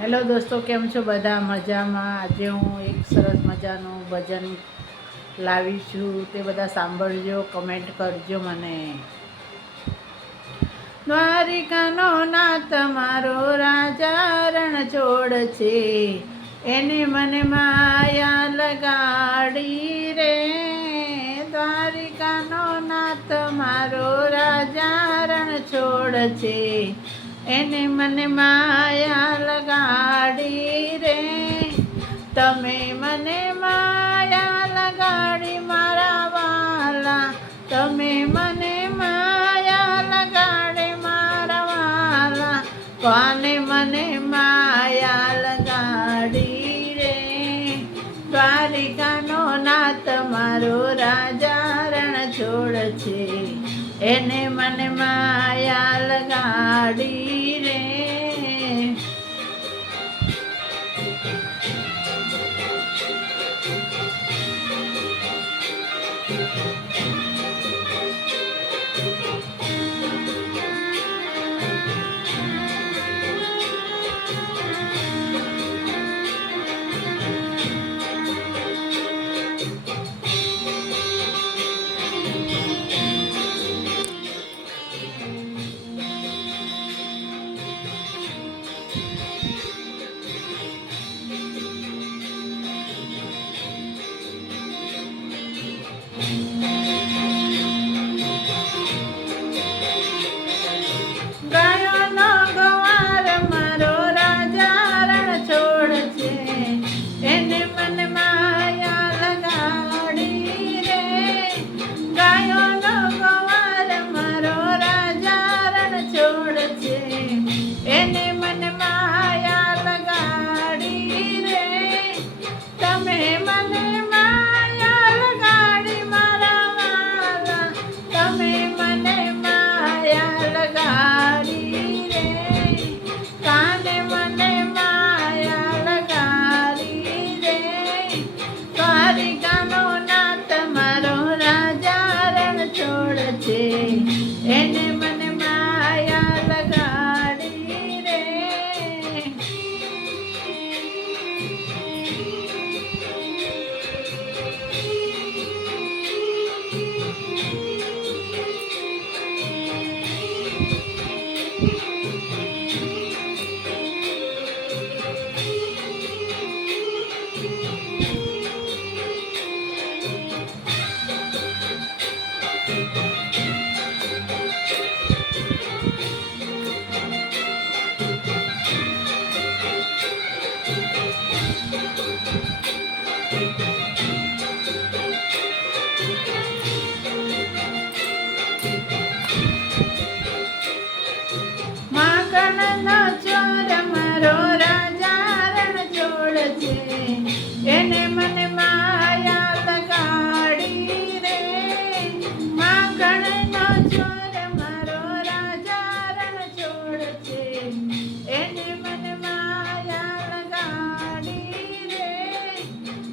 Hello દોસ્તો, કેમ છો બધા? મજામાં? આજે હું એક સરસ મજાનું ભજન લાવી છું, તે બધા સાંભળજો, કમેન્ટ કરજો મને. દ્વારિકાનો નાથ મારો રાજા રણ છોડ છે, એને મને માયા લગાડી રે. દ્વારિકાનો નાથ મારો રાજા રણ છોડ છે, એને મને માયા લગાડી રે. તમે મને માયા લગાડી મારા વાલા, તમે મને માયા લગાડી મારા વાલા, કોને મને માયા લગાડી રે. દ્વારિકાનો નાથ મારો રાજા રણ છોડ છે, એને મને માયા લગાડી રે. ગાયોનો ગવાર મારો રાજા રણ છોડ છે, એને મને માયા લગાડી રે. ગાયોનો ગવાર મારો રાજા રણ છોડ છે, એને મને માયા લગાડી રે. તમે મને માયા લગાડી મારા વાલા, તમે મને માયા લગાડી રે. કાને મને માયા લગાડી રે. દ્વારિકાનો નાથ મારો રાજા રણ છોડ છે, એને મને માયા લગાડી રે. માખણનો ચોર મારો રાજા રણ છોડ છે, એને મને માયા લગાડી રે. માખણનો ચોર મારો રાજા રણ છોડ છે, એને મને માયા લગાડી રે.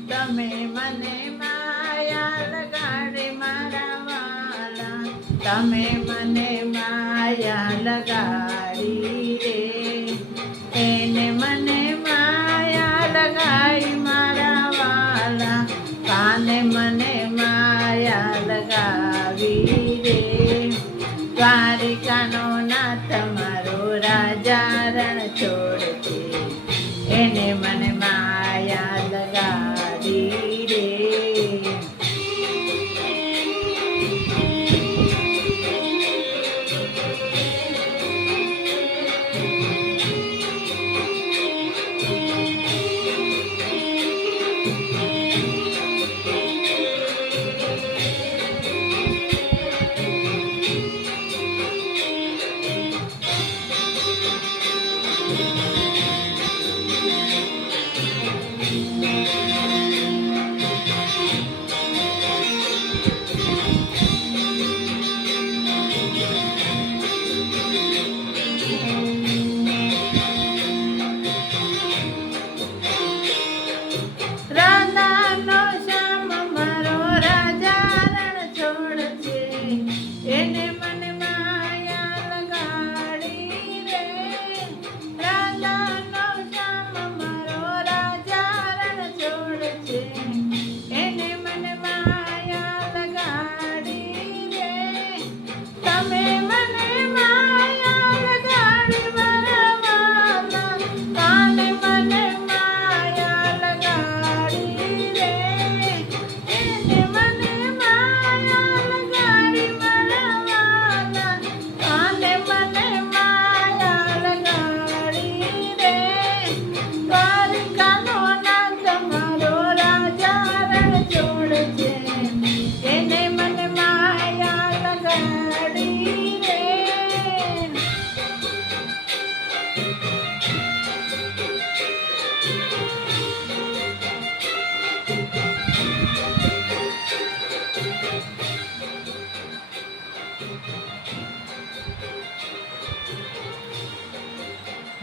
તમે મને માયા લગાડી મારા વાલા, તમે મને માયા લગાડી રે. એને મને માયા લગાડી મારા વાલા, કાને મને માયા લગાવી રે. દ્વારિકાનો નાથ મારો રાજા રણ છોડ છે, એને મને માયા લગાડી રે.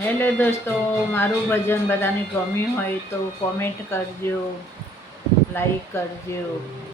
હેલો દોસ્તો, મારું ભજન બધાને ગમ્યું હોય તો કોમેન્ટ કરજો, લાઈક કરજો.